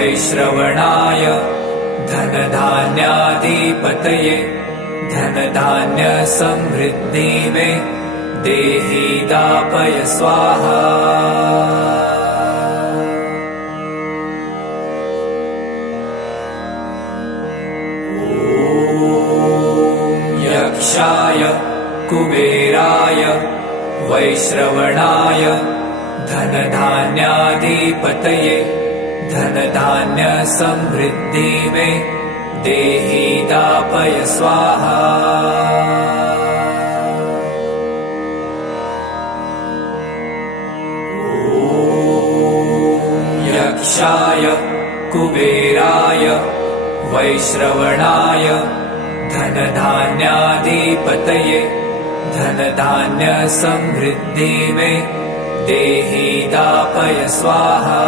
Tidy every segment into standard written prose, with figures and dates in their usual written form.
वैश्रवणाय धनधान्याधिपतये धनधान्य समृद्धि में देहि दापय स्वाहा। यक्षाय कुबेराय वैश्रवणाय धनधान्याधिपतये धनधान्य समृद्धि में देहि दापय स्वाहा। यक्षाय कुबेराय वैश्रवणाय धनधान्याधिपतये धनधान्य समृद्धि में देहि दापय स्वाहा।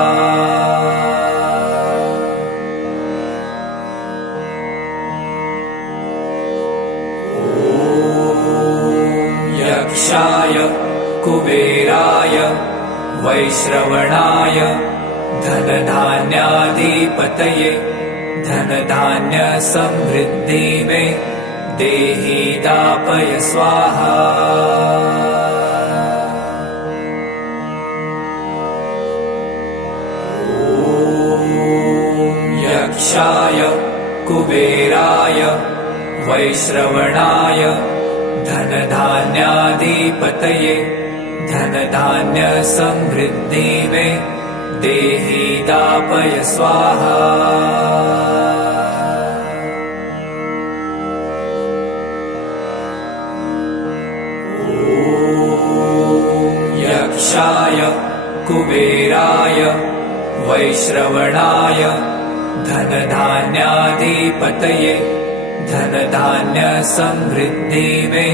यक्षाय कुबेराय वैश्रवणाय धनधान्याधिपतये धनधान्य समृद्धि में देहि दापय स्वाहा। यक्षाय कुबेराय वैश्रवणाय धनधान्याधिपतये धनधान्य समृद्धि में देहि दापय स्वाहा। यक्षाय कुबेराय वैश्रवणाय धनधान्याधिपतये धनधान्य समृद्धि में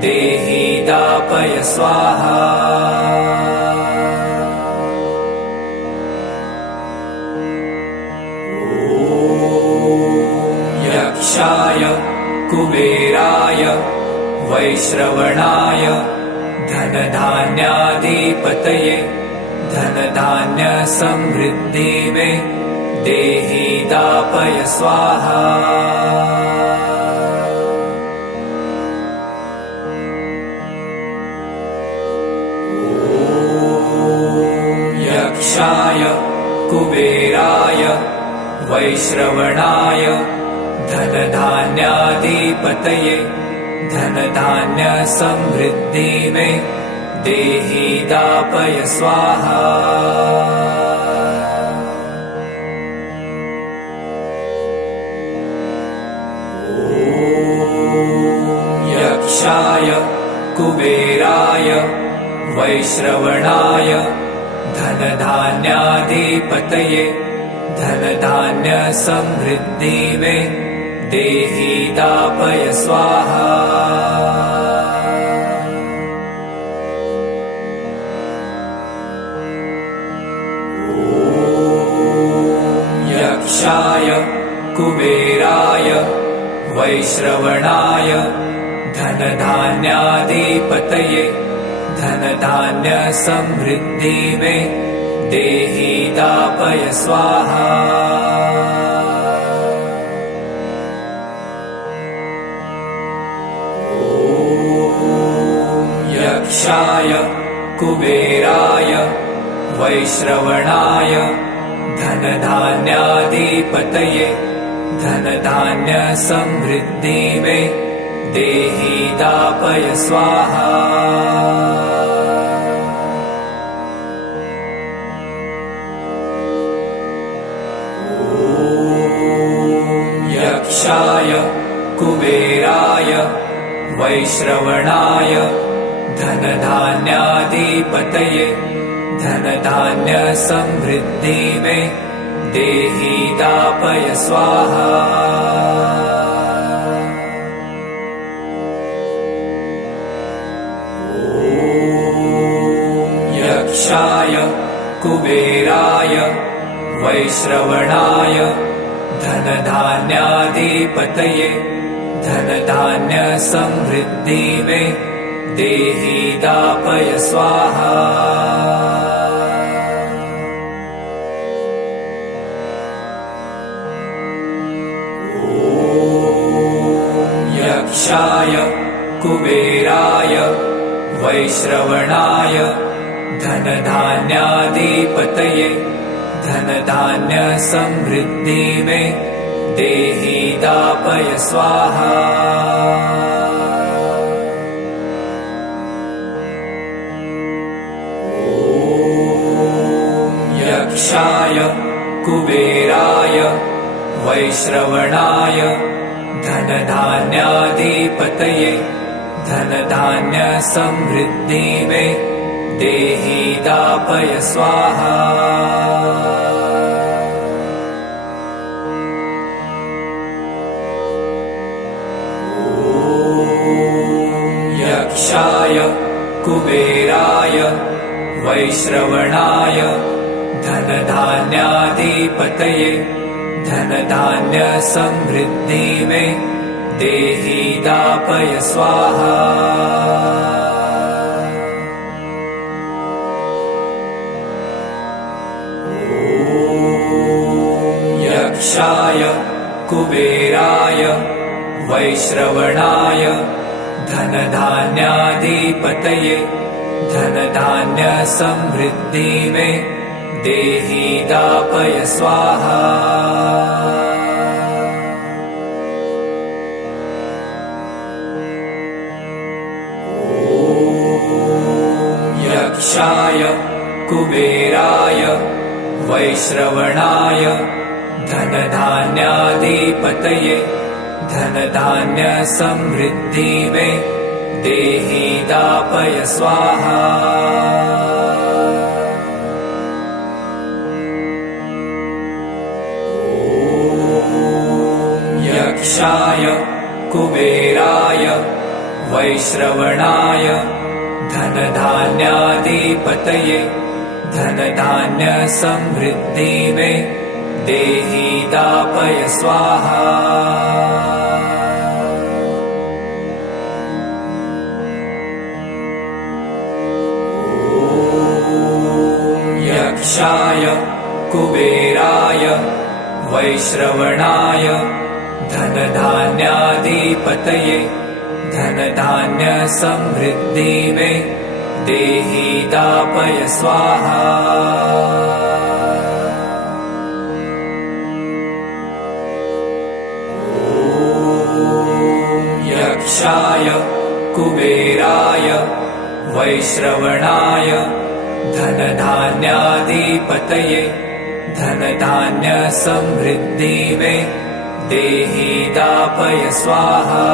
देहि दापय स्वाहा। यक्षाय कुबेराय वैश्रवणाय धनधान्याधिपतये धनधान्य समृद्धि में देहि दापय स्वाहा। यक्षाय कुबेराय वैश्रवणाय धनधान्याधिपतये धनधान्य समृद्धि में देहि दापय स्वाहा। यक्षाय कुबेराय वैश्रवणाय धनधान्याधिपतये धनधान्य समृद्धि में देहि दापय स्वाहा। यक्षाय कुबेराय वैश्रवणाय धनधान्याधिपतये धनधान्य समृद्धि में देहि दापय स्वाहा। यक्षाय कुबेराय वैश्रवणाय धनधान्याधिपतये धनधान्य समृद्धि में देहि दापय स्वाहा। यक्षाय कुबेराय वैश्रवणाय धनधान्याधिपतये धनधान्य समृद्धि में देहि दापय स्वाहा। यक्षाय कुबेराय वैश्रवणाय धनधान्याधिपतये धनधान्य समृद्धि में देहि दापय स्वाहा। यक्षाय कुबेराय वैश्रवणाय धनधान्याधिपतये धनधान्यसमृद्धि मे देहि दापय स्वाहा। यक्षाय कुबेराय वैश्रवणाय धनधान्याधिपतये धनधान्यसमृद्धि मे देहि दापय स्वाहा। यक्षाय कुबेराय वैश्रवणाय धनधान्याधिपतये धनधान्यसमृद्धि मे देहि दापय स्वाहा। यक्षाय कुबेराय वैश्रवणाय धनधान्याधिपतये धनधान्यसमृद्धि मे देहि दापय स्वाहा। यक्षाय कुबेराय वैश्रवणाय धनधान्याधिपतये धनधान्यसमृद्धि मे देहि दापय स्वाहा। यक्षाय कुबेराय वैश्रवणाय धनधान्याधिपतये धनधान्यसमृद्धि मे देहि दापय स्वाहा। यक्षाय कुबेराय वैश्रवणाय धनधान्याधिपतये धनधान्यसमृद्धि मे देहि दापय स्वाहा। यक्षाय कुबेराय वैश्रवणाय धनधान्याधिपतये धनधान्यसमृद्धि मे देहि दापय स्वाहा।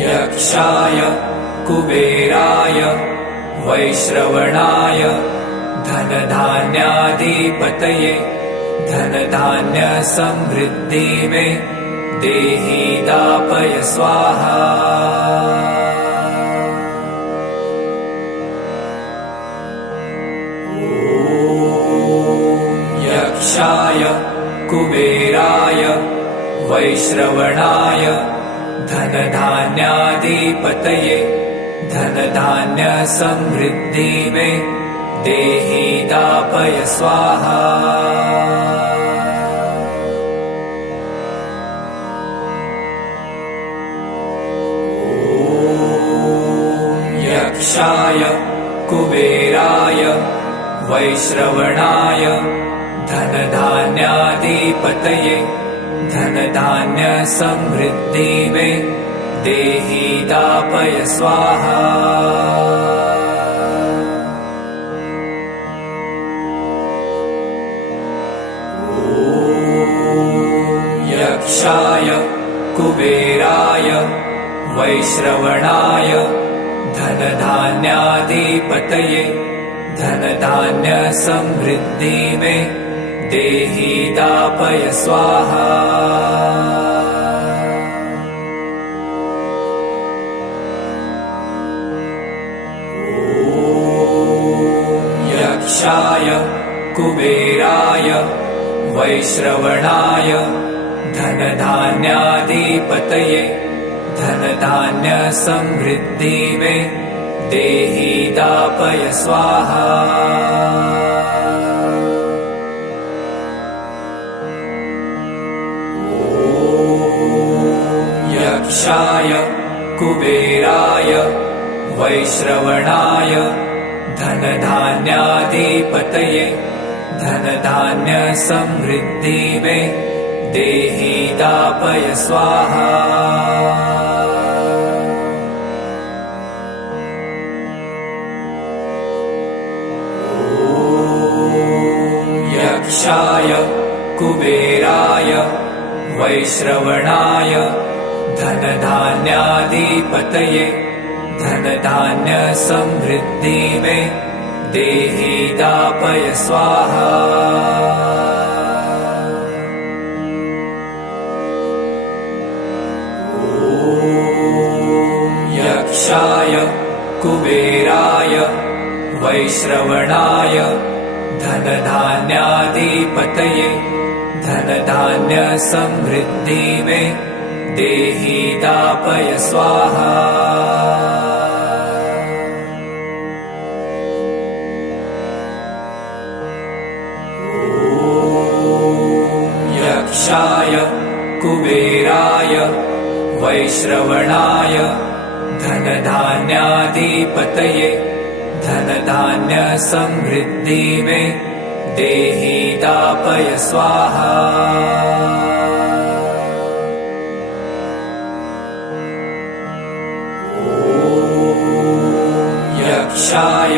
यक्षाय कुबेराय वैश्रवणाय धनधान्याधिपतये धनधान्यसमृद्धि मे देहि दापय स्वाहा। यक्षाय कुबेराय वैश्रवणाय धनधान्याधिपतये धनधान्यसमृद्धि मे देहि दापय स्वाहा। यक्षाय कुबेराय वैश्रवणाय धनधान्याधिपतये धनधान्यसमृद्धि मे देहि दापय स्वाहा। यक्षाय कुबेराय वैश्रवणाय धनधान्याधिपतये धनधान्यसमृद्धि मे देहि दापय स्वाहा। यक्षाय कुबेराय वैश्रवणाय धनधान्याधिपतये धनधान्यसमृद्धि मे देहि दापय स्वाहा। यक्षाय कुबेराय वैश्रवणाय धनधान्याधिपतये धनधान्यसमृद्धि मे देहि दापय स्वाहा। यक्षाय कुबेराय वैश्रवणाय धनधान्याधिपतये धनधान्यसमृद्धि मे देहि दापय स्वाहा। यक्षाय कुबेराय वैश्रवणाय धनधान्याधिपतये धनधान्यसमृद्धि मे देहि दापय स्वाहा। यक्षाय कुबेराय वैश्रवणाय धनधान्याधिपतये धनधान्यसमृद्धि मे देहि दापय स्वाहा। यक्षाय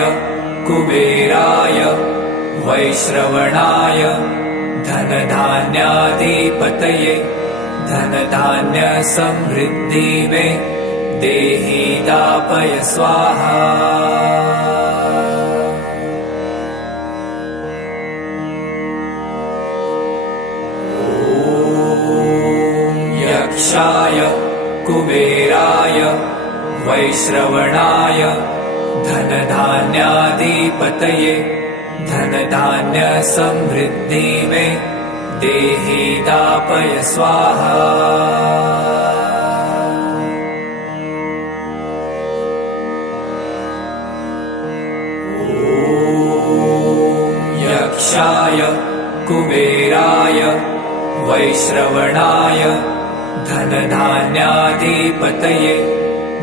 कुबेराय वैश्रवणाय धनधान्याधिपतये धनधान्यसमृद्धि मे देहि दापय स्वाहा। यक्षाय कुबेराय वैश्रवणाय धनधान्याधिपतये धनधान्यसमृद्धि मे देहि दापय स्वाहा। यक्षाय कुबेराय वैश्रवणाय धनधान्याधिपतये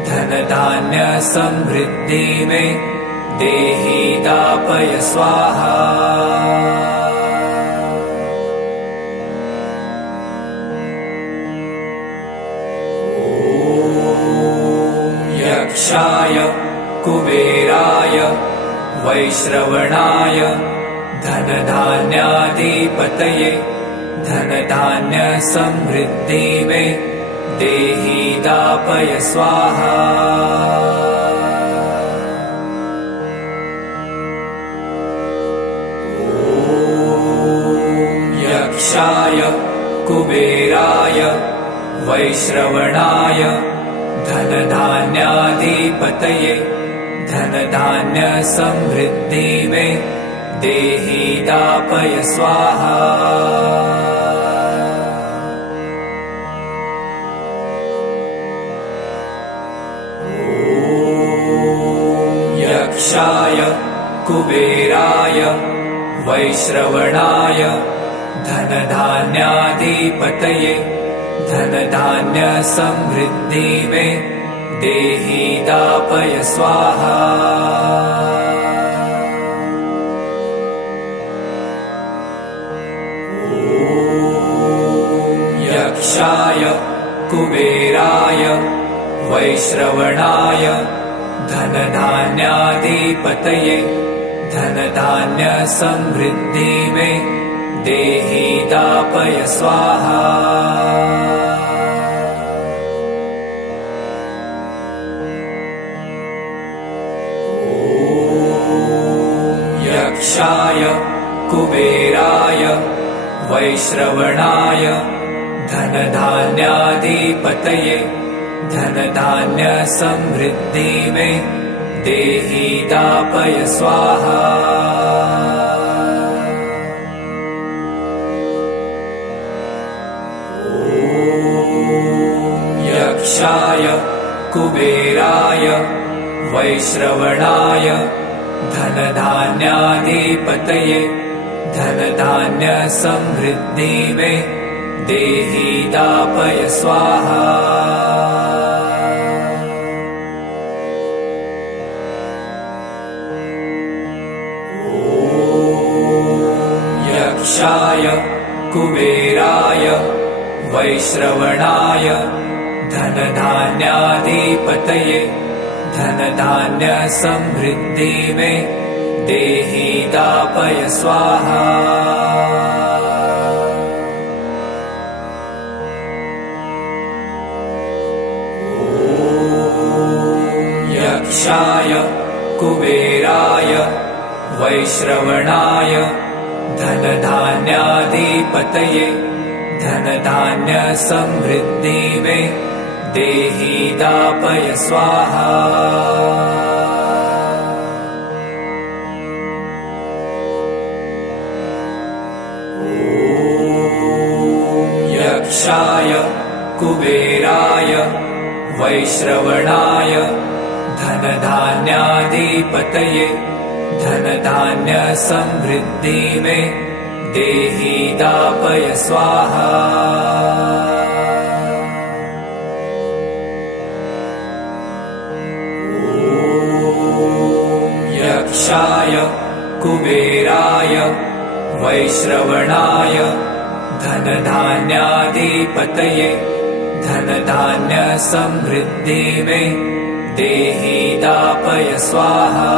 धनधान्यसमृद्धि मे देहि दापय स्वाहा। यक्षाय कुबेराय वैश्रवणाय धनधान्याधिपतये धनधान्यसमृद्धि मे देहि दापय स्वाहा। यक्षाय कुबेराय वैश्रवणाय धनधान्याधिपतये धनधान्यसमृद्धि मे देहि दापय स्वाहा। यक्षाय कुबेराय वैश्रवणाय धनधान्याधिपतये धनधान्यसमृद्धि मे देहि दापय स्वाहा। यक्षाय कुबेराय वैश्रवणाय धनधान्याधिपतये धनधान्यसमृद्धि मे देहि दापय स्वाहा। यक्षाय कुबेराय वैश्रवणाय धनधान्याधिपतये धनधान्यसमृद्धि मे देहि दापय स्वाहा। यक्षाय कुबेराय वैश्रवणाय धनधान्याधिपतये धनधान्यसमृद्धि मे देहि दापय स्वाहा। यक्षाय कुबेराय वैश्रवणाय धनधान्याधिपतये धनधान्य समृद्धि में देहि दापय स्वाहा। यक्षाय कुबेराय वैश्रवणाय धनधान्याधिपतये धनधान्य समृद्धि में देहि दापय स्वाहा। यक्षाय कुबेराय वैश्रवणाय धनधान्याधिपतये धनधान्य समृद्धि में देहि दापय स्वाहा। यक्षाय कुबेराय वैश्रवणाय धनधान्याधिपतये धनधान्य समृद्धि में देहि दापय स्वाहा।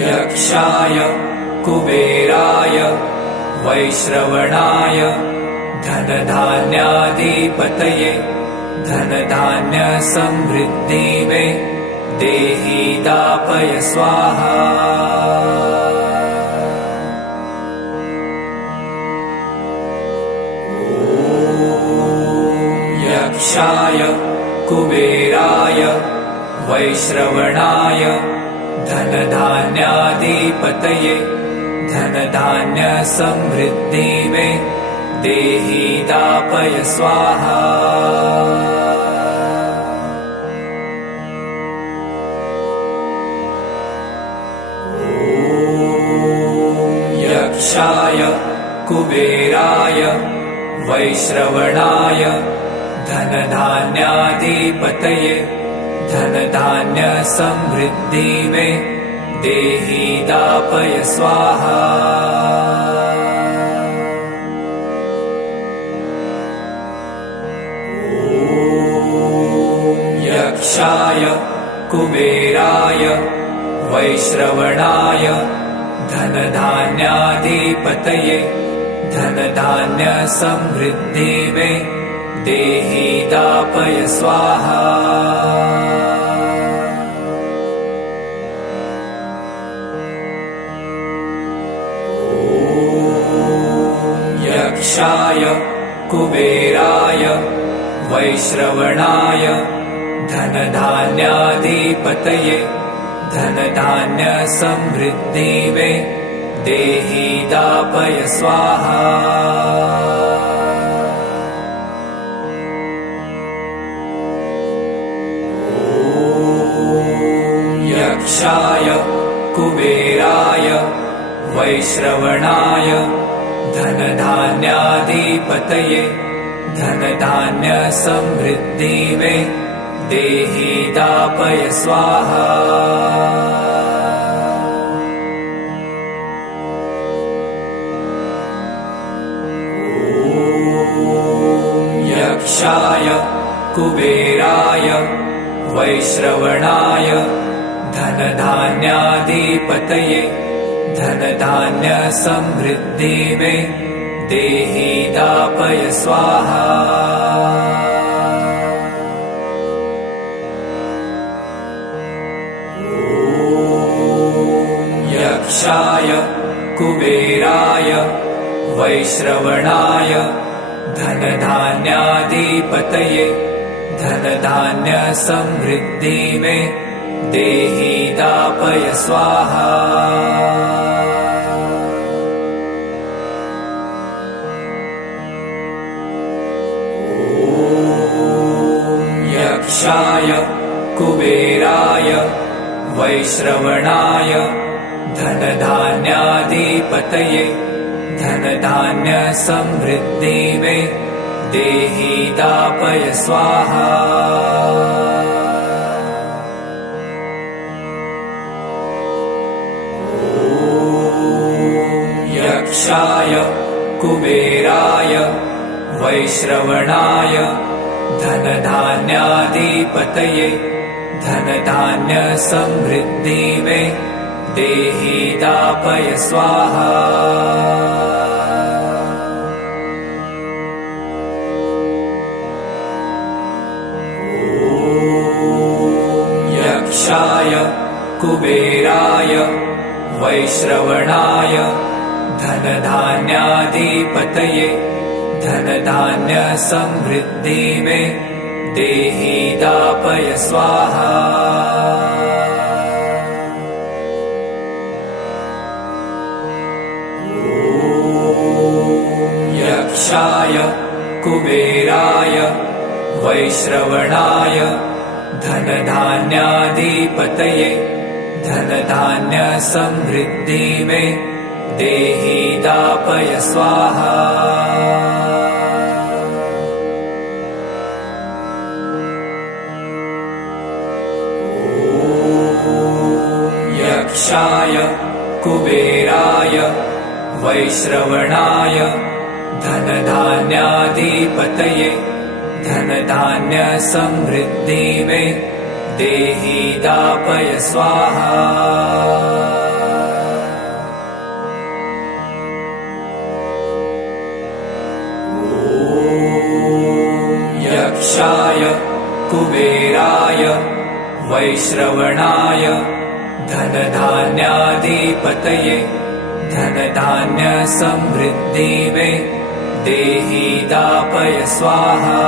यक्षाय कुबेराय वैश्रवणाय धनधान्याधिपतये धनधान्य समृद्धि में देहि दापय स्वाहा। यक्षाय कुबेराय वैश्रवणाय धनधान्याधिपतये धनधान्य समृद्धि में देहि दापय स्वाहा। यक्षाय कुबेराय वैश्रवणाय धनधान्याधिपतये धनधान्य समृद्धि में देहि दापय स्वाहा। यक्षाय कुबेराय वैश्रवणाय धनधान्याधिपतये धनधान्य समृद्धि में देहि दापय स्वाहा। यक्षाय कुबेराय वैश्रवणाय धनधान्याधिपतये धनधान्य समृद्धि में देहि दापय स्वाहा। यक्षाय कुबेराय वैश्रवणाय धनधान्याधिपतये धनधान्य समृद्धि में देहि दापय स्वाहा। यक्षाय कुबेराय वैश्रवणाय धनधान्याधिपतये धनधान्य समृद्धि में देहि दापय स्वाहा। यक्षाय कुबेराय वैश्रवणाय धनधान्याधिपतये धनधान्य समृद्धि में देहि दापय स्वाहा। यक्षाय कुबेराय वैश्रवणाय धनधान्याधिपतये धनधान्यसमृद्धि मे देहि दापय स्वाहा। यक्षाय कुबेराय वैश्रवणाय धनधान्याधिपतये धनधान्यसमृद्धि मे देहि दापय स्वाहा। यक्षाय कुबेराय वैश्रवणाय धनधान्याधिपतये धनधान्यसमृद्धि मे देहि दापय स्वाहा। यक्षाय कुबेराय वैश्रवणाय धनधान्याधिपतये धनधान्यसमृद्धि मे देहि दापय स्वाहा। यक्षाय कुबेराय वैश्रवणाय धनधान्याधिपतये धनधान्यसमृद्धि मे देहि दापय स्वाहा। यक्षाय कुबेराय वैश्रवणाय धनधान्याधिपतये धनधान्यसमृद्धि मे देहि दापय स्वाहा।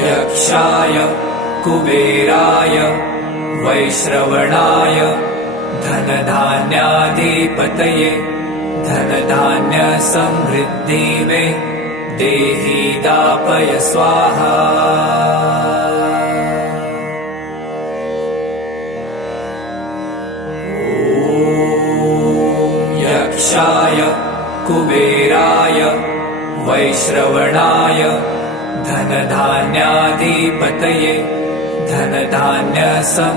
यक्षाय कुबेराय वैश्रवणाय धनधान्याधिपतये धनधान्यसमृद्धि मे देहि दापय स्वाहा। यक्षाय कुबेराय वैश्रवणाय धनधान्याधिपतये धनधान्यसमृद्धि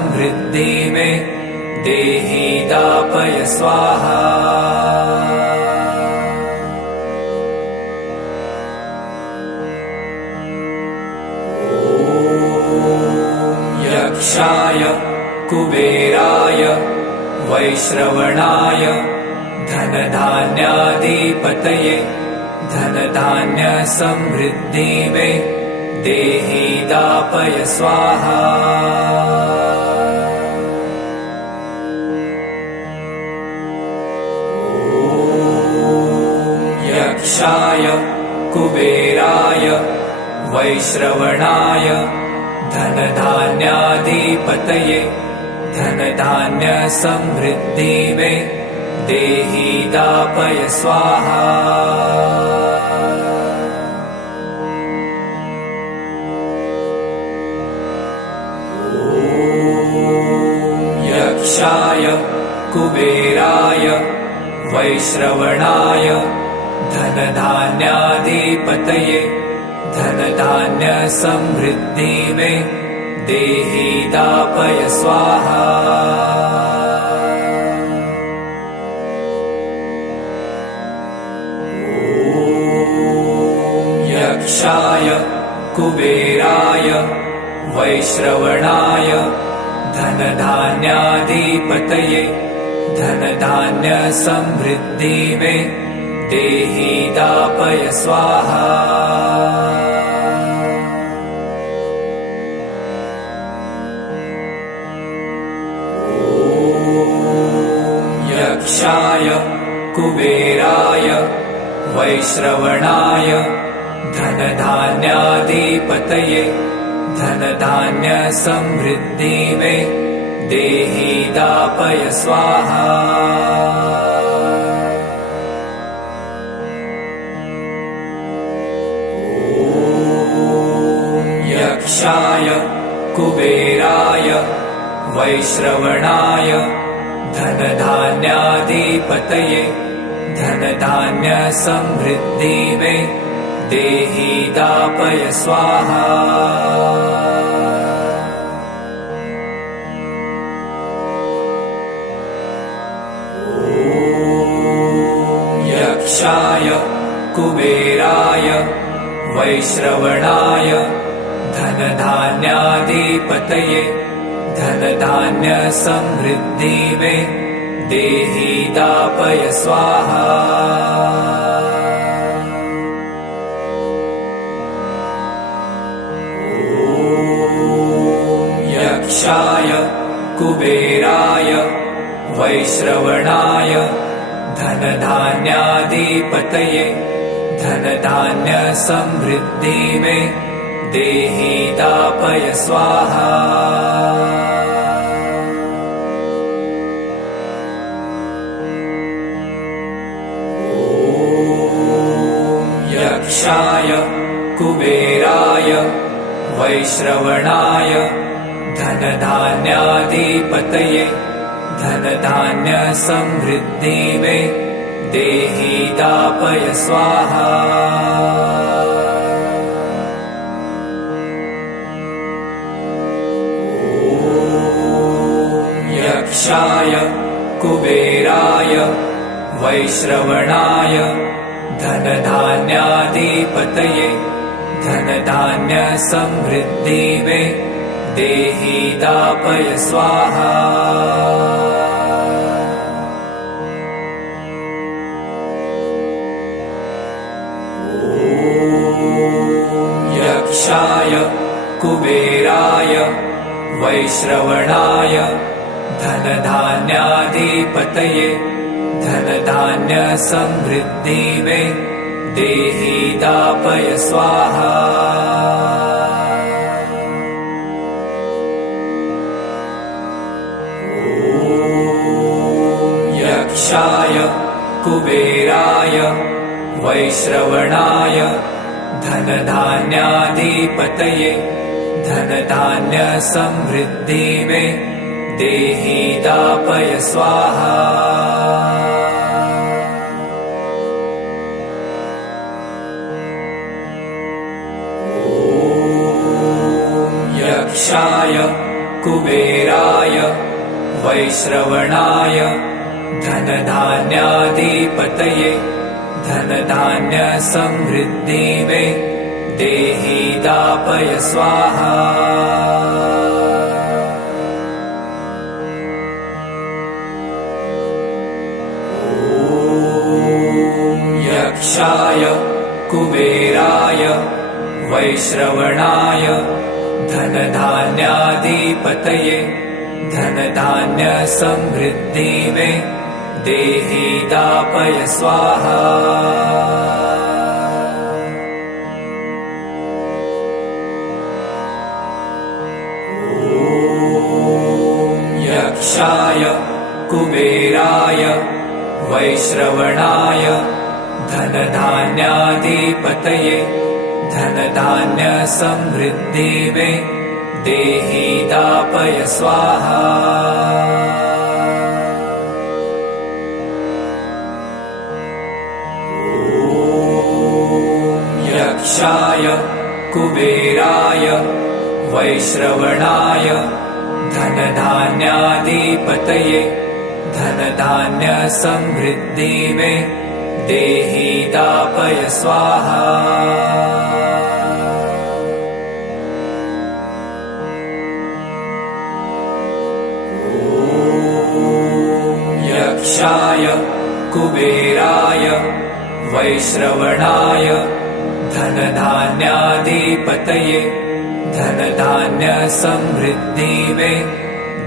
मे देहि दापय स्वाहा। यक्षाय कुबेराय वैश्रवणाय धनधान्याधिपतये धनधान्यसमृद्धि मे देहि दापय स्वाहा। यक्षाय कुबेराय वैश्रवणाय धनधान्याधिपतये धनधान्यसमृद्धि मे देहि दापय स्वाहा। यक्षाय कुबेराय वैश्रवणाय धनधान्याधिपतये धनधान्यसमृद्धि मे देहि दापय स्वाहा। यक्षाय कुबेराय वैश्रवणाय धनधान्याधिपतये धनधान्यसमृद्धि मे देहि दापय स्वाहा। यक्षाय कुबेराय वैश्रवणाय धनधान्याधिपतये धनधान्यसमृद्धि मे देहि दापय स्वाहा। यक्षाय कुबेराय वैश्रवणाय धनधान्याधिपतये धनधान्यसमृद्धि मे देहि दापय स्वाहा। यक्षाय कुबेराय वैश्रवणाय धनधान्याधिपतये धनधान्यसमृद्धि मे देहि दापय स्वाहा। यक्षाय कुबेराय वैश्रवणाय धनधान्याधिपतये धनधान्यसमृद्धि मे देहि दापय स्वाहा। यक्षाय कुबेराय वैश्रवणाय धनधान्याधिपतये धनधान्यसमृद्धि मे देहि दापय स्वाहा। यक्षाय कुबेराय वैश्रवणाय धनधान्याधिपतये धनधान्यसमृद्धि मे देहि दापय स्वाहा। यक्षाय कुबेराय वैश्रवणाय धनधान्याधिपतये धनधान्यसमृद्धि मे देहि दापय स्वाहा। यक्षाय कुबेराय वैश्रवणाय धनधान्याधिपतये धनधान्यसमृद्धि मे देहि दापय स्वाहा। यक्षाय कुबेराय वैश्रवणाय धनधान्याधिपतये धनधान्यसमृद्धि मे देहि दापय स्वाहा। यक्षाय कुबेराय वैश्रवणाय धनधान्याधिपतये धनधान्यसमृद्धि मे देहि दापय स्वाहा। यक्षाय कुबेराय वैश्रवणाय धनधान्याधिपतये धनधान्यसमृद्धि मे देहि दापय स्वाहा। यक्षाय कुबेराय वैश्रवणाय धनधान्याधिपतये धनधान्यसमृद्धि मे देहि दापय स्वाहा। यक्षाय कुबेराय वैश्रवणाय धनधान्याधिपतये धनधान्यसमृद्धि मे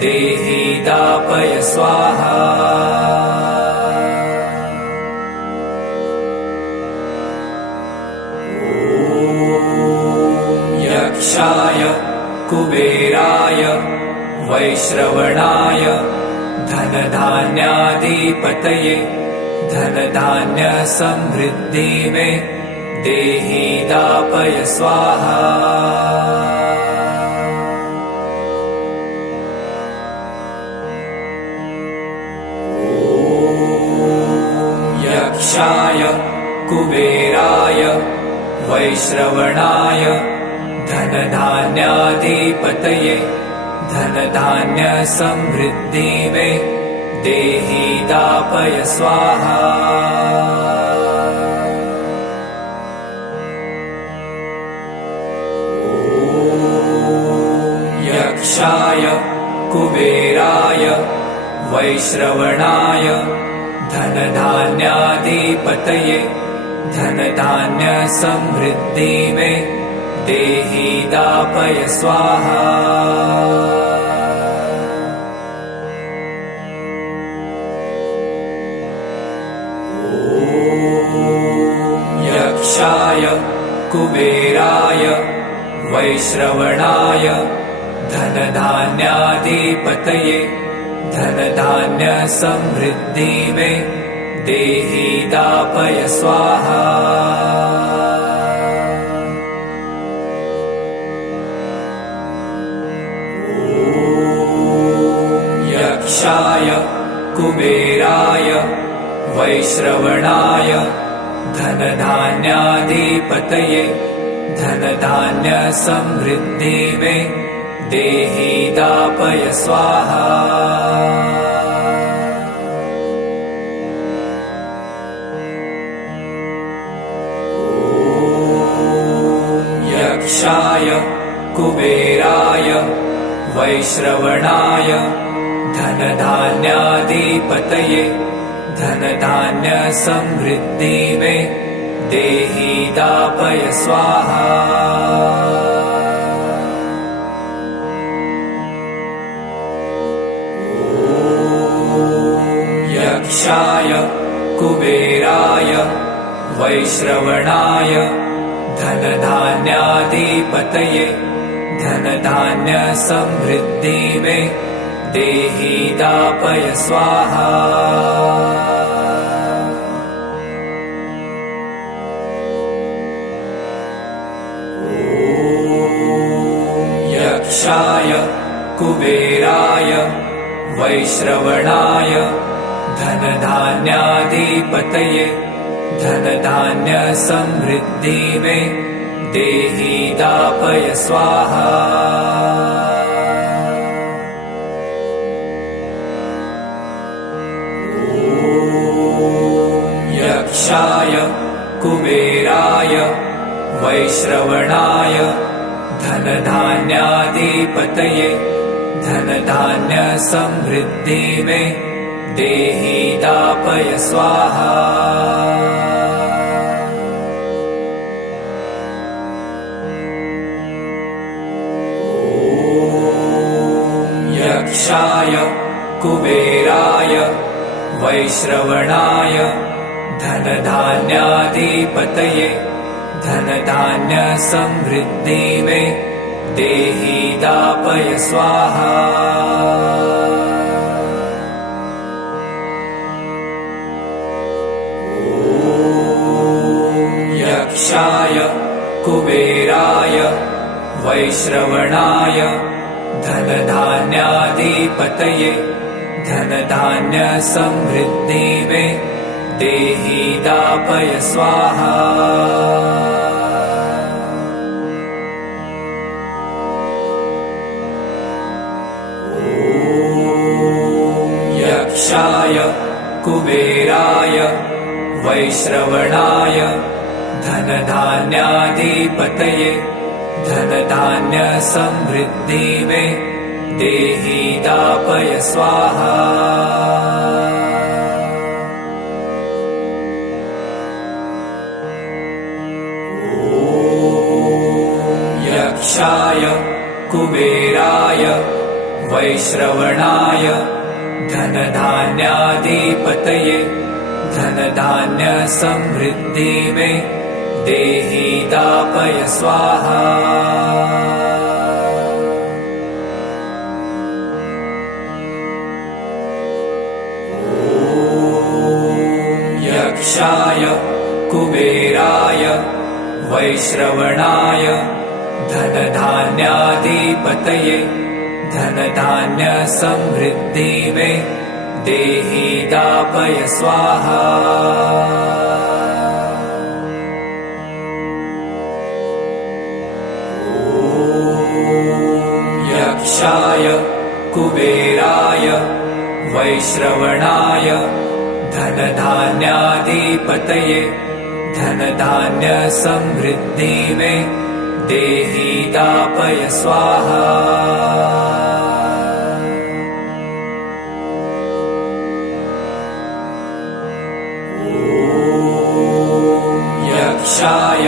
देहि दापय स्वाहा। यक्षाय कुबेराय वैश्रवणाय धनधान्याधिपतये धनधान्यसमृद्धि मे देहि दापय स्वाहा। कुबेराय वैश्रवणाय धनधान्याधिपतये धनधान्यसमृद्धि मे देहि दापय स्वाहा। यक्षाय कुबेराय वैश्रवणाय धनधान्याधिपतये धनधान्यसमृद्धि मे देहि दापय स्वाहा। यक्षाय कुबेराय वैश्रवणाय धनधान्याधिपतये धनधान्यसमृद्धि मे देहि दापय स्वाहा। यक्षाय कुबेराय वैश्रवणाय धनधान्याधिपतये धनधान्यसमृद्धि मे देहि दापय स्वाहा। यक्षाय कुबेराय वैश्रवणाय धनधान्याधिपतये धनधान्यसमृद्धि मे देहि दापय स्वाहा। यक्षाय कुबेराय वैश्रवणाय धनधान्याधिपतये धनधान्यसमृद्धि मे देहि दापय स्वाहा। यक्षाय कुबेराय वैश्रवणाय धनधान्याधिपतये धनधान्यसमृद्धि मे देहि दापय स्वाहा। यक्षाय कुबेराय वैश्रवणाय धनधान्याधिपतये धनधान्यसमृद्धि मे देहि दापय स्वाहा। यक्षाय कुबेराय वैश्रवणाय धनधान्याधिपतये धनधान्यसमृद्धि मे देहि दापय स्वाहा। यक्षाय कुबेराय वैश्रवणाय धनधान्याधिपतये धनधान्यसमृद्धि मे देहि दापय स्वाहा। यक्षाय कुबेराय वैश्रवणाय धनधान्याधिपतये धनधान्यसमृद्धि मे देहि दापय स्वाहा। यक्षाय कुबेराय वैश्रवणाय धनधान्याधिपतये धनधान्यसमृद्धि मे देहि दापय स्वाहा। यक्षाय कुबेराय वैश्रवणाय धनधान्याधिपतये धनधान्यसमृद्धि मे देहि दापय स्वाहा। यक्षाय कुबेराय वैश्रवणाय धनधान्याधिपतये धनधान्य समृद्धि मे देहि दापय स्वाहा। यक्षाय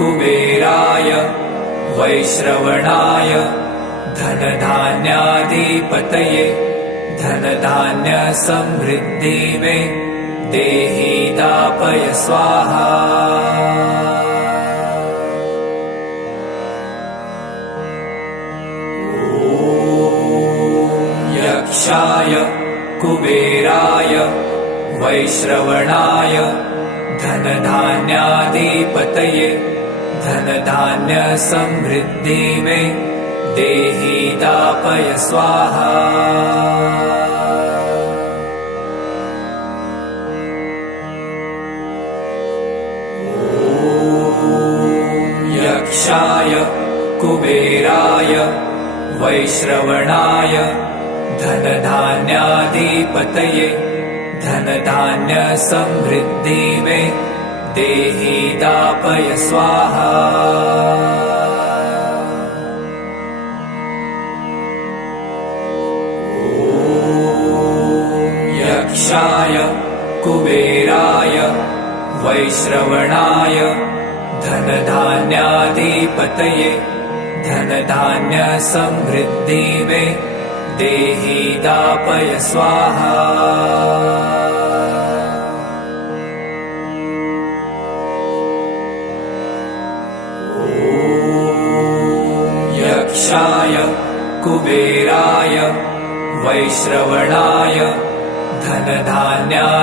कुबेराय वैश्रवणाय धनधान्याधिपतये धनधान्य समृद्धि मे देहि दापय स्वाहा। यक्षाय कुबेराय वैश्रवणाय धनधान्याधिपतये धनधान्य समृद्धि मे देहि दापय स्वाहा। यक्षाय कुबेराय वैश्रवणाय धनधान्याधिपतये धनधान्य समृद्धि मे देहि दापय स्वाहा। यक्षाय कुबेराय वैश्रवणाय धनधान्याधिपतये धनधान्य समृद्धि मे देहि दापय स्वाहा। यक्षाय कुबेराय वैश्रवणाय धनधान्याधिपतये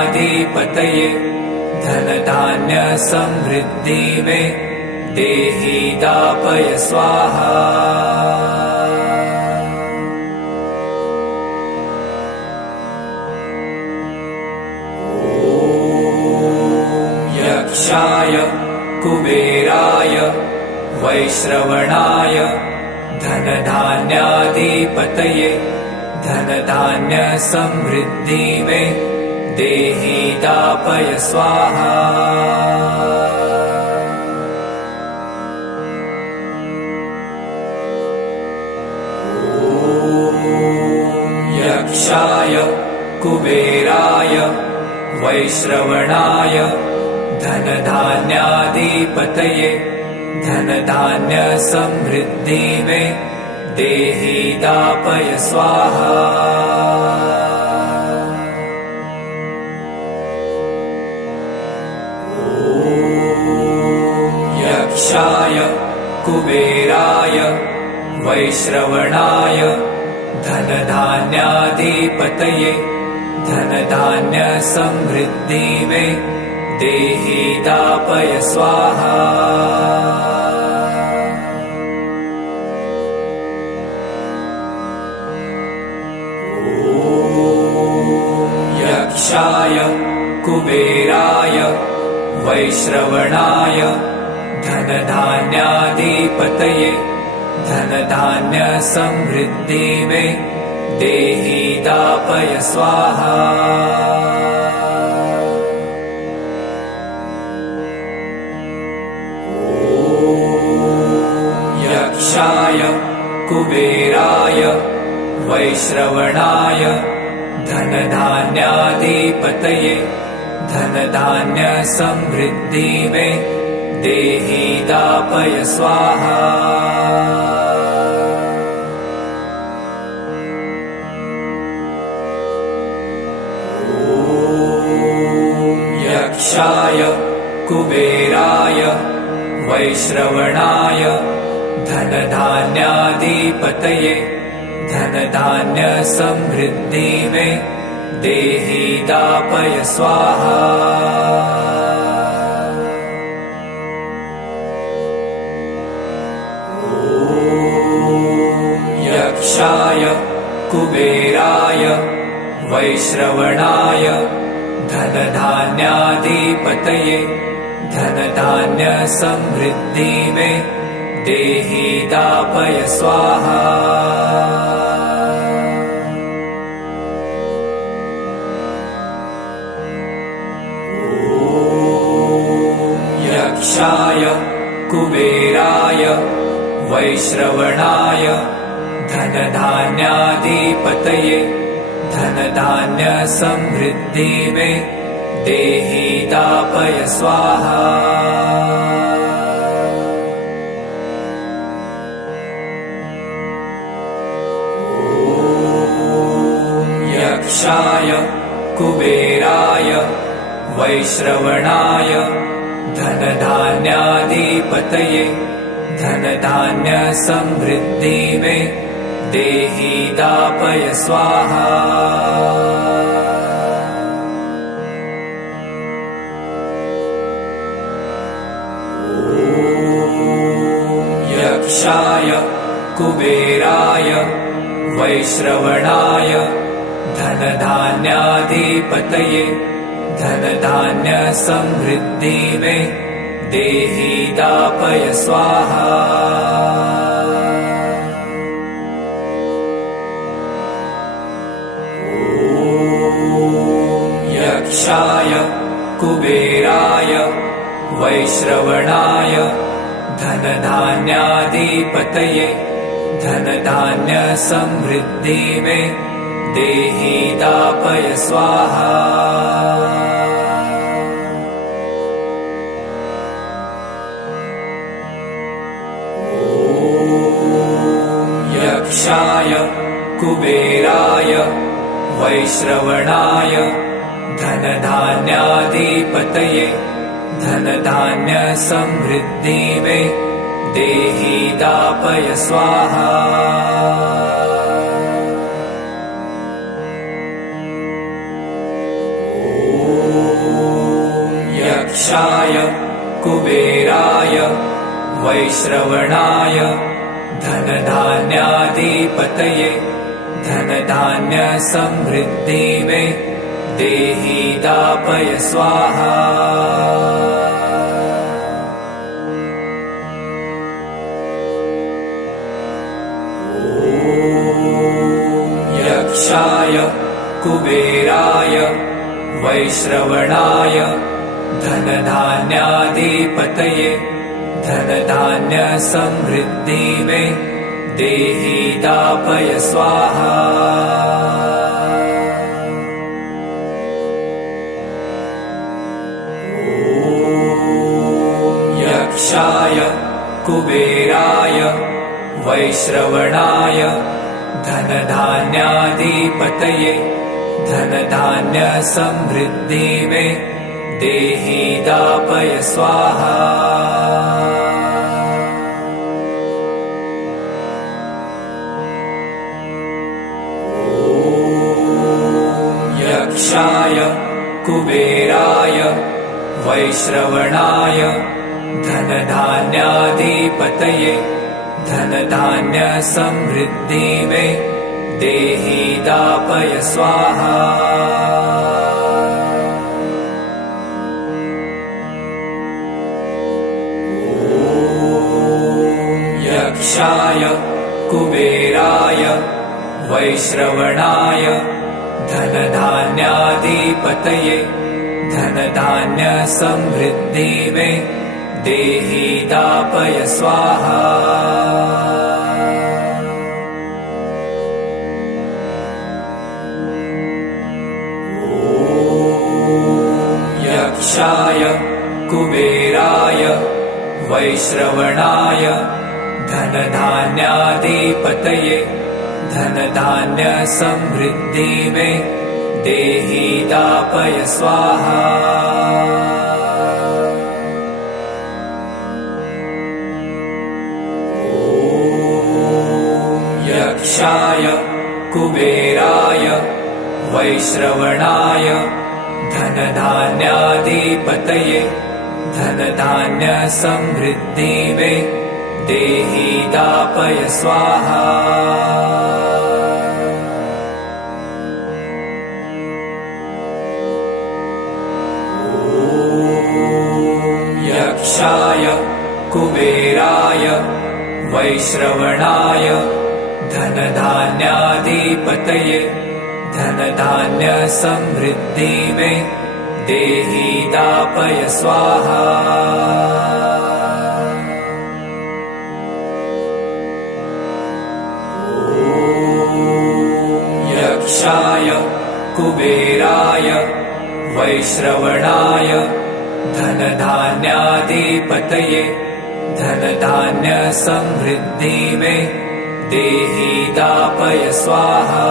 धनधान्य समृद्धि मे देहि दापय स्वाहा। यक्षाय कुबेराय वैश्रवणाय धनधान्याधिपतये धनधान्य समृद्धि मे देहि दापय स्वाहा। यक्षाय कुबेराय वैश्रवणाय धनधान्याधिपतये धनधान्य समृद्धि मे देहि दापय स्वाहा। यक्षाय कुबेराय वैश्रवणाय धनधान्याधिपतये धनधान्य समृद्धि मे देहि दापय स्वाहा। यक्षाय कुबेराय वैश्रवणाय धनधान्याधिपतये धनधान्य समृद्धि मे देहि दापय स्वाहा। यक्षाय कुबेराय वैश्रवणाय धनधान्याधिपतये धनधान्य समृद्धि मे देहि दापय स्वाहा। यक्षाय कुबेराय वैश्रवणाय धनधान्याधिपतये धनधान्य समृद्धि मे देहि दापय स्वाहा। यक्षाय कुबेराय वैश्रवणाय धनधान्याधिपतये धनधान्य समृद्धि मे देहि दापय स्वाहा। यक्षाय कुबेराय वैश्रवणाय धनधान्याधिपतये धनधान्य समृद्धि मे देहि दापय स्वाहा। यक्षाय कुबेराय वैश्रवणाय धनधान्याधिपतये धनधान्य समृद्धि मे देहि दापय स्वाहा। यक्षाय कुबेराय वैश्रवणाय धनधान्याधिपतये धनधान्य समृद्धि मे देहि दापय स्वाहा। यक्षाय कुबेराय वैश्रवणाय धनधान्याधिपतये धनधान्य समृद्धि मे देहि दापय स्वाहा। यक्षाय कुबेराय वैश्रवणाय धनधान्याधिपतये धनधान्य समृद्धि मे देहि दापय स्वाहा। यक्षाय कुबेराय वैश्रवणाय धनधान्याधिपतये धनधान्य समृद्धि मे देहि दापय स्वाहा। यक्षाय कुबेराय वैश्रवणाय धनधान्याधिपतये धनधान्य समृद्धि मे देहि दापय स्वाहा। यक्षाय कुबेराय वैश्रवणाय धनधान्याधिपतये धनधान्य समृद्धि मे देहि दापय स्वाहा। यक्षाय कुबेराय वैश्रवणाय धनधान्याधिपतये धनधान्य समृद्धि मे देहि दापय स्वाहा। यक्षाय कुबेराय वैश्रवणाय धनधान्याधिपतये धनधान्य समृद्धि मे देहि दापय स्वाहा। यक्षाय कुबेराय वैश्रवणाय धनधान्याधिपतये धनधान्य समृद्धि मे देहि दापय स्वाहा। यक्षाय कुबेराय वैश्रवणाय धनधान्याधिपतये धनधान्य समृद्धि मे देहि दापय स्वाहा। यक्षाय कुबेराय वैश्रवणाय धनधान्याधिपतये धनधान्यसमृद्धि मे देहि दापय स्वाहा। यक्षाय कुबेराय वैश्रवणाय धनधान्याधिपतये धनधान्यसमृद्धि मे देहि दापय स्वाहा।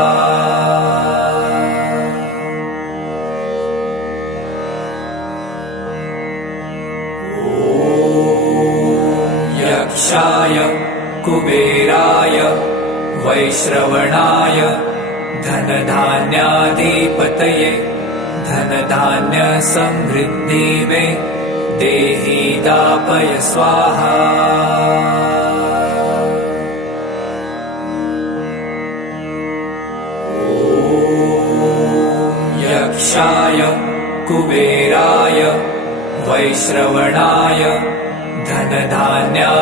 यक्षाय कुबेराय वैश्रवणाय धनधान्याधिपतये धनधान्यसमृद्धि मे देहि दापय स्वाहा। यक्षाय कुबेराय वैश्रवणाय धनधान्याधिपतये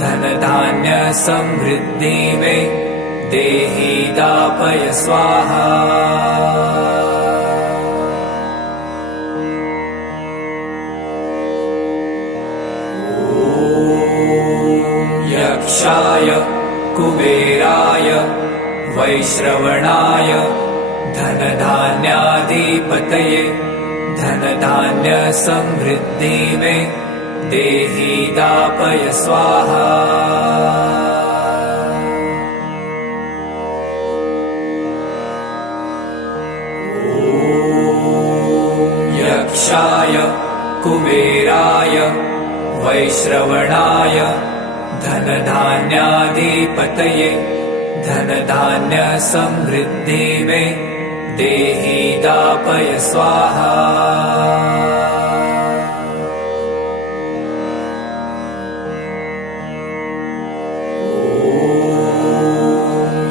धनधान्यसमृद्धि मे देहि दापय स्वाहा। यक्षाय कुबेराय वैश्रवणाय धनधान्याधिपतये धनधान्यसमृद्धि मे देहि दापय स्वाहा। यक्षाय कुबेराय वैश्रवणाय धनधान्याधिपतये धनधान्यसमृद्धि मे देहि दापय स्वाहा।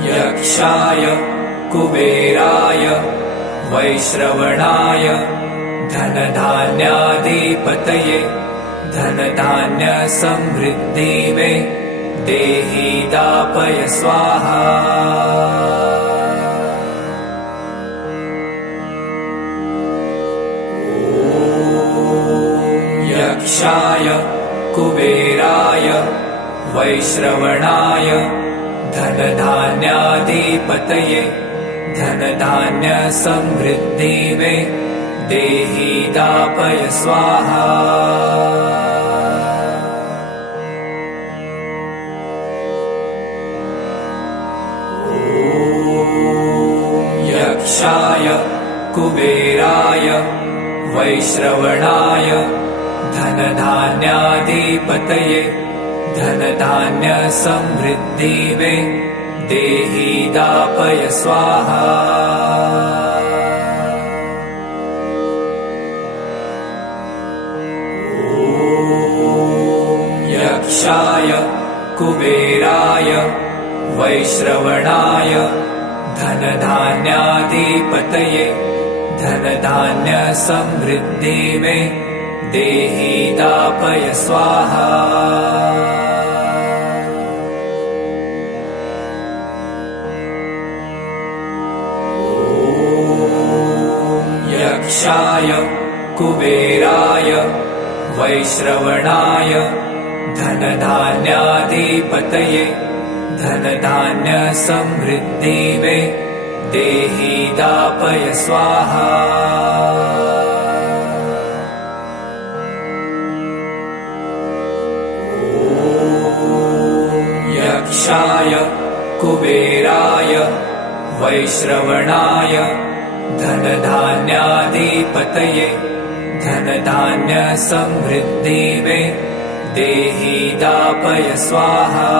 यक्षाय कुबेराय वैश्रवणाय धनधान्याधिपतये धनधान्यसमृद्धि मे देहि दापय स्वाहा। यक्षाय कुबेराय वैश्रवणाय धनधान्याधिपतये धनधान्यसमृद्धि मे देहि दापय स्वाहा। यक्षाय कुबेराय वैश्रवणाय धनधान्याधिपतये धनधान्यसमृद्धि मे देहि दापय स्वाहा। यक्षाय कुबेराय वैश्रवणाय धनधान्याधिपतये धनधान्यसमृद्धि मे देहि दापय स्वाहा। यक्षाय कुबेराय वैश्रवणाय धनधान्याधिपतये धनधान्यसमृद्धि मे देहि दापय स्वाहा। यक्षाय कुबेराय वैश्रवणाय धनधान्याधिपतये धनधान्यसमृद्धि मे देहि दापय स्वाहा।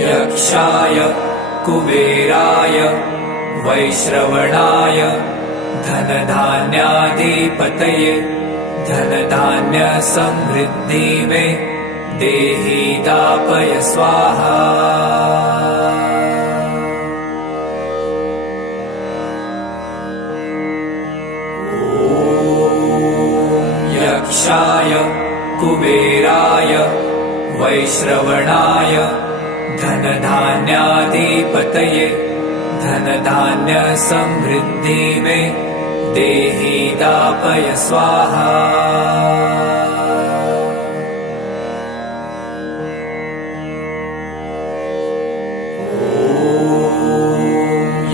यक्षाय कुबेराय वैश्रवणाय धनधान्याधिपतये धनधान्यसमृद्धि मे देहि दापय स्वाहा। यक्षाय कुबेराय वैश्रवणाय धनधान्याधिपतये धनधान्यसमृद्धि मे देहि दापय स्वाहा।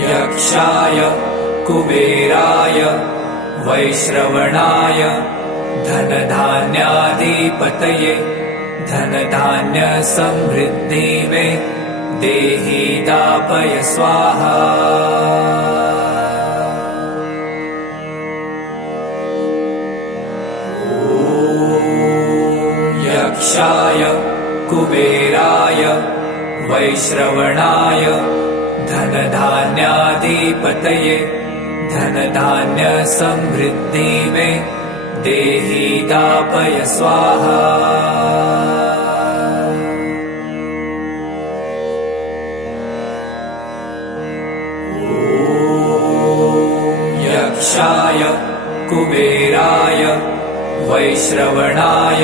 यक्षाय कुबेराय वैश्रवणाय धनधान्याधिपतये धनधान्यसमृद्धि मे देहि दापय स्वाहा। यक्षाय कुबेराय वैश्रवणाय धनधान्याधिपतये धनधान्यसमृद्धि मे देहि दापय स्वाहा। यक्षाय कुबेराय वैश्रवणाय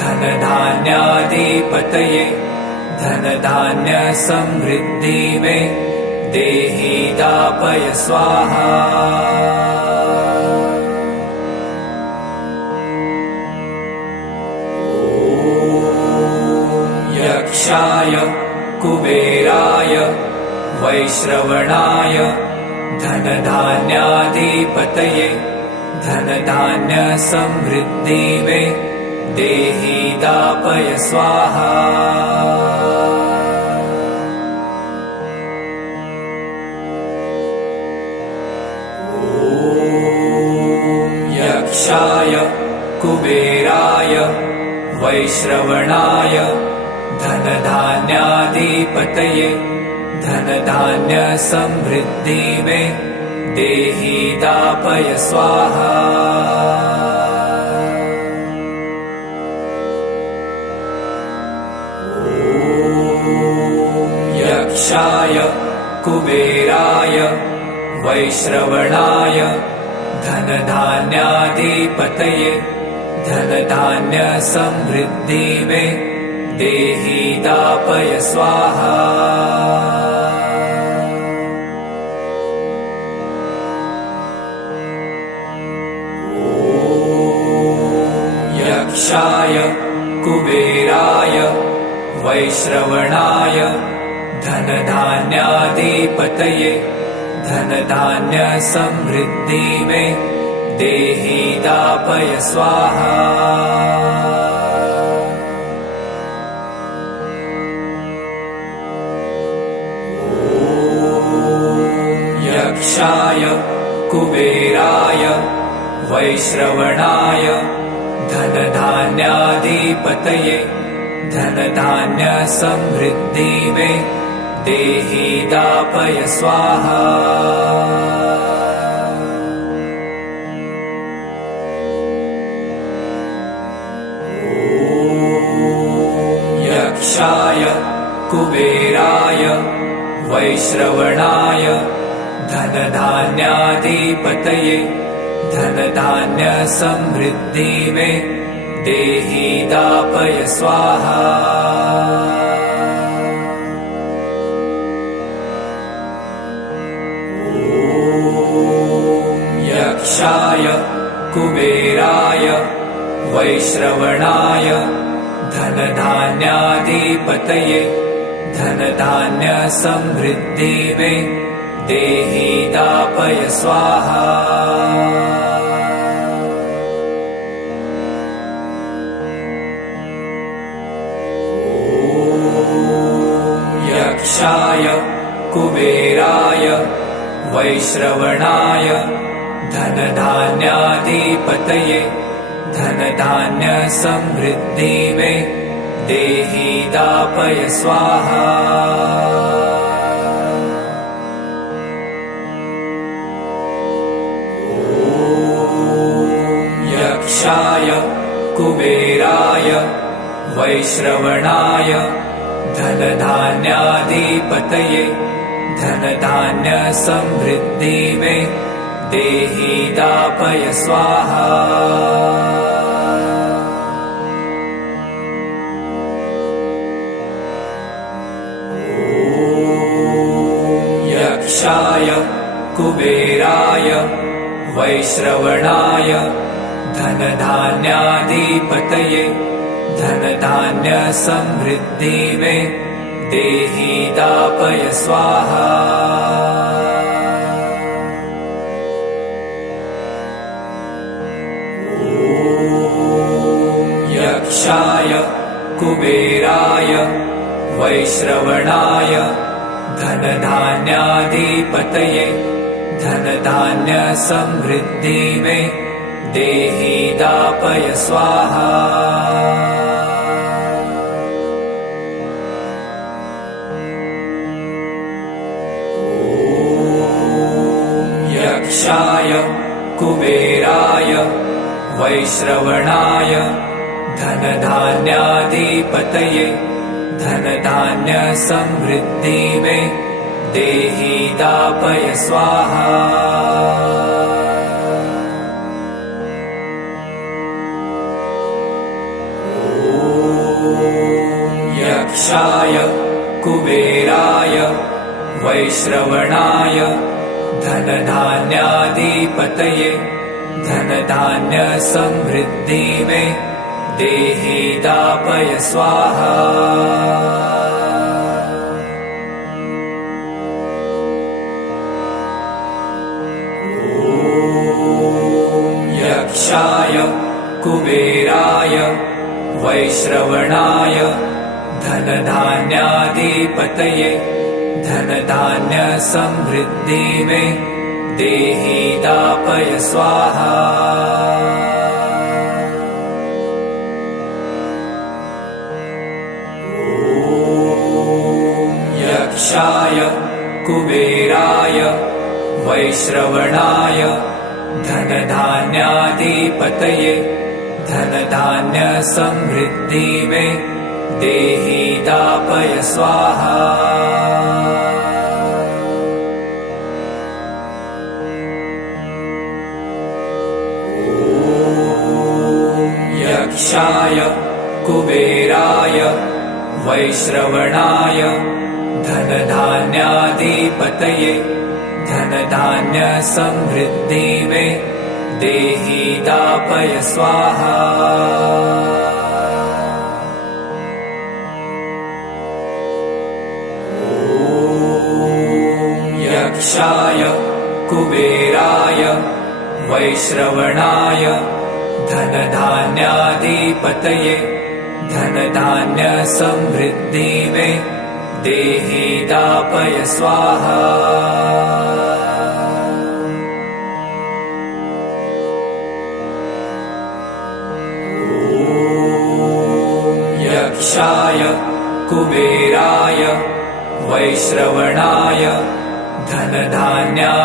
धनधान्याधिपतये धनधान्यसमृद्धि मे देहि दापय स्वाहा। यक्षाय कुबेराय वैश्रवणाय धनधान्याधिपतये धनधान्यसमृद्धि मे देहि दापय स्वाहा। यक्षाय कुबेराय वैश्रवणाय धनधान्याधिपतये धनधान्यसमृद्धि मे देहि दापय स्वाहा। यक्षाय कुबेराय वैश्रवणाय धनधान्याधिपतये धनधान्यसमृद्धि मे देहि दापय स्वाहा। यक्षाय कुबेराय वैश्रवणाय धनधान्याधिपतये धनधान्यसमृद्धि मे देहि दापय स्वाहा। यक्षाय कुबेराय वैश्रवणाय धनधान्याधिपतये धनधान्यसमृद्धि मे देहि दापय स्वाहा। यक्षाय कुबेराय वैश्रवणाय धनधान्याधिपतये धनधान्यसमृद्धि मे देहि दापय स्वाहा। यक्षाय कुबेराय वैश्रवणाय धनधान्याधिपतये धनधान्यसमृद्धि मे देहि दापय स्वाहा। यक्षाय कुबेराय वैश्रवणाय धनधान्याधिपतये धनधान्यसमृद्धि मे देहि दापय स्वाहा। यक्षाय कुबेराय वैश्रवणाय धनधान्याधिपतये धनधान्यसमृद्धि मे देहि दापय स्वाहा। कुबेराय वैश्रवणाय धनधान्याधिपतये धनधान्यसमृद्धि मे देहि दापय स्वाहा। यक्षाय कुबेराय वैश्रवणाय धनधान्याधिपतये धनधान्यसमृद्धि मे देहि दापय स्वाहा। यक्षाय कुबेराय वैश्रवणाय धनधान्याधिपतये धनधान्यसमृद्धि मे देहि दापय स्वाहा। यक्षाय कुबेराय वैश्रवणाय धनधान्याधिपतये धनधान्यसमृद्धि मे देहि दापय स्वाहा। यक्षाय कुबेराय वैश्रवणाय धनधान्याधिपतये धनधान्यसमृद्धि मे देहि दापय स्वाहा। यक्षाय कुबेराय वैश्रवणाय धनधान्याधिपतये धनधान्यसमृद्धि मे देहि दापय स्वाहा। यक्षाय कुबेराय वैश्रवणाय धनधान्याधिपतये धनधान्यसमृद्धि मे देहि दापय स्वाहा। यक्षाय कुबेराय वैश्रवणाय धनधान्याधिपतये धनधान्यसमृद्धि मे देहि दापय स्वाहा। यक्षाय कुबेराय वैश्रवणाय धनधान्याधिपतये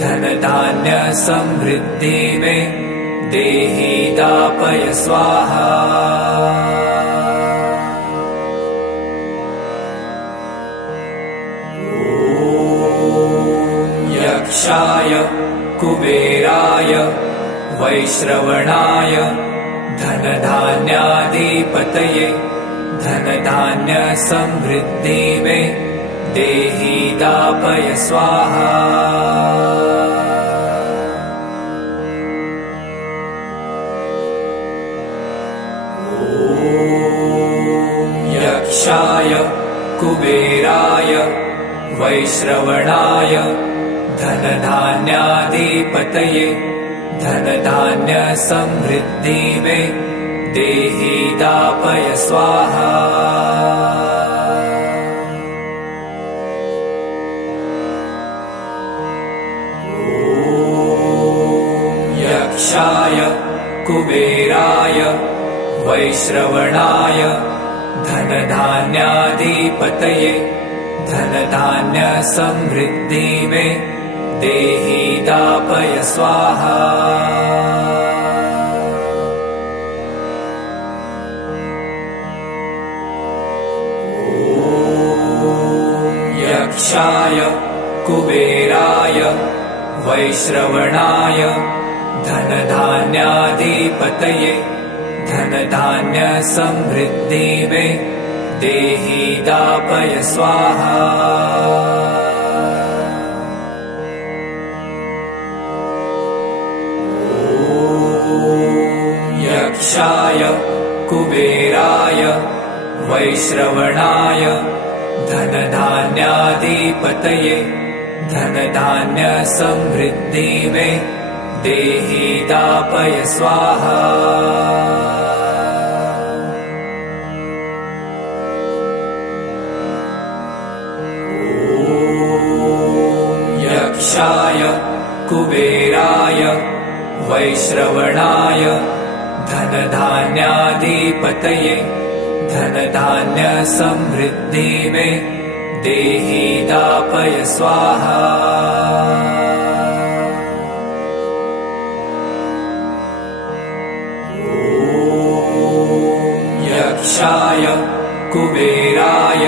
धनधान्यसमृद्धि मे देहि दापय स्वाहा। यक्षाय कुबेराय वैश्रवणाय धनधान्याधिपतये धनधान्यसमृद्धि मे देहि दापय स्वाहा। यक्षाय कुबेराय वैश्रवणाय धनधान्याधिपतये धनधान्यसमृद्धि मे देहि दापय स्वाहा। यक्षाय कुबेराय वैश्रवणाय धनधान्याधिपतये धनधान्यसमृद्धि मे देहि दापय स्वाहा। यक्षाय कुबेराय वैश्रवणाय धनधान्याधिपतये धनधान्यसमृद्धि मे देहि दापय स्वाहा। यक्षाय कुबेराय वैश्रवणाय धनधान्याधिपतये धनधान्यसमृद्धि मे देहि दापय स्वाहा। यक्षाय कुबेराय वैश्रवणाय धनधान्याधिपतये धनधान्यसमृद्धि मे देहि दापय स्वाहा। यक्षाय कुबेराय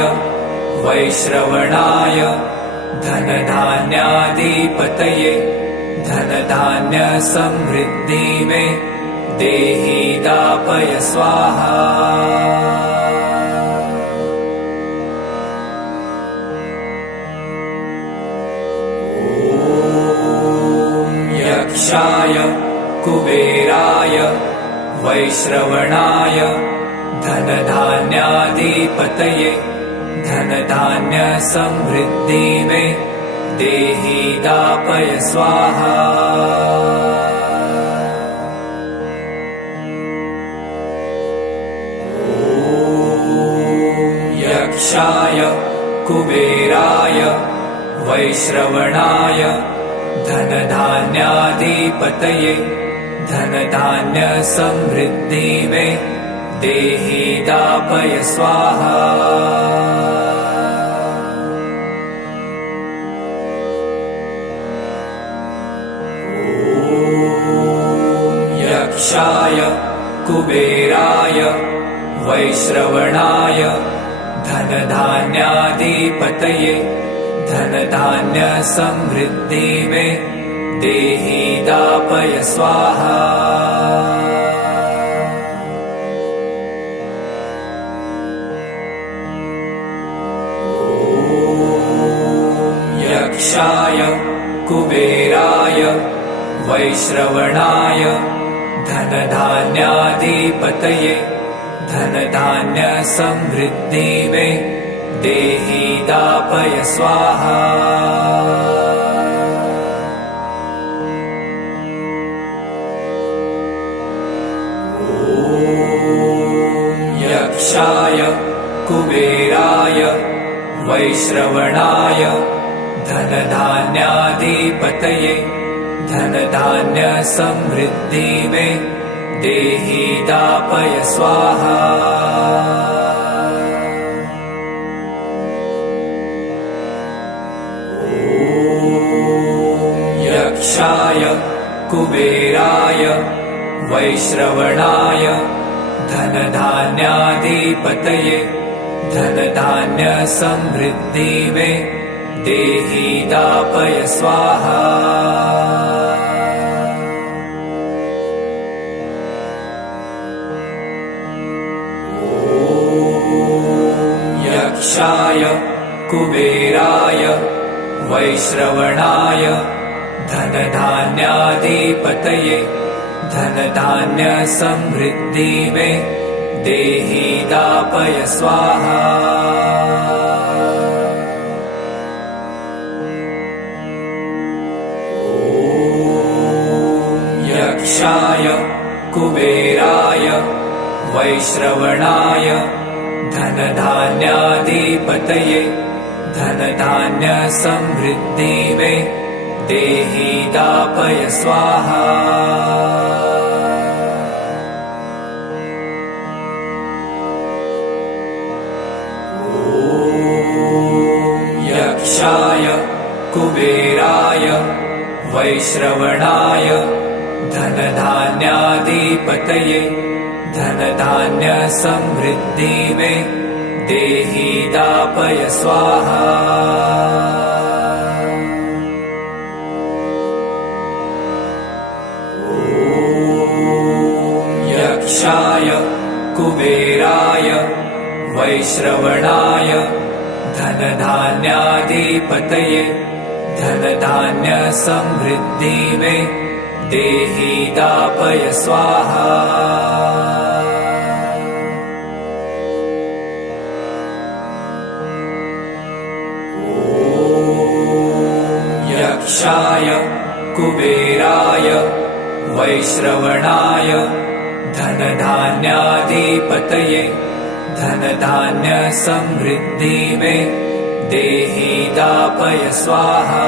वैश्रवणाय धनधान्याधिपतये धनधान्यसमृद्धि मे देहि दापय स्वाहा। यक्षाय कुबेराय वैश्रवणाय धनधान्याधिपतये धनधान्यसमृद्धि मे देहि दापय स्वाहा। यक्षाय कुबेराय वैश्रवणाय धनधान्याधिपतये धनधान्यसमृद्धि मे देहि दापय स्वाहा। यक्षाय कुबेराय वैश्रवणाय धनधान्याधिपतये धनधान्यसमृद्धि मे देहि दापय स्वाहा। यक्षाय कुबेराय वैश्रवणाय धनधान्याधिपतये धनधान्यसमृद्धि मे देहि दापय स्वाहा। यक्षाय कुबेराय वैश्रवणाय धनधान्याधिपतये धनधान्यसमृद्धि मे देहि दापय स्वाहा। यक्षाय कुबेराय वैश्रवणाय धनधान्याधिपतये धनधान्यसमृद्धि मे देहि दापय स्वाहा। यक्षाय कुबेराय वैश्रवणाय धनधान्याधिपतये धनधान्यसमृद्धि मे देहि दापय स्वाहा। यक्षाय कुबेराय वैश्रवणाय धनधान्याधिपतये धनधान्यसमृद्धि मे देहि दापय स्वाहा। यक्षाय कुबेराय वैश्रवणाय धनधान्याधिपतये धनधान्यसमृद्धि मे देहि दापय स्वाहा। यक्षाय कुबेराय वैश्रवणाय धनधान्याधिपतये धनधान्यसमृद्धि मे देहि दापय स्वाहा। यक्षाय कुबेराय वैश्रवणाय धनधान्याधिपतये धनधान्य समृद्धि में देहि दापय स्वाहा।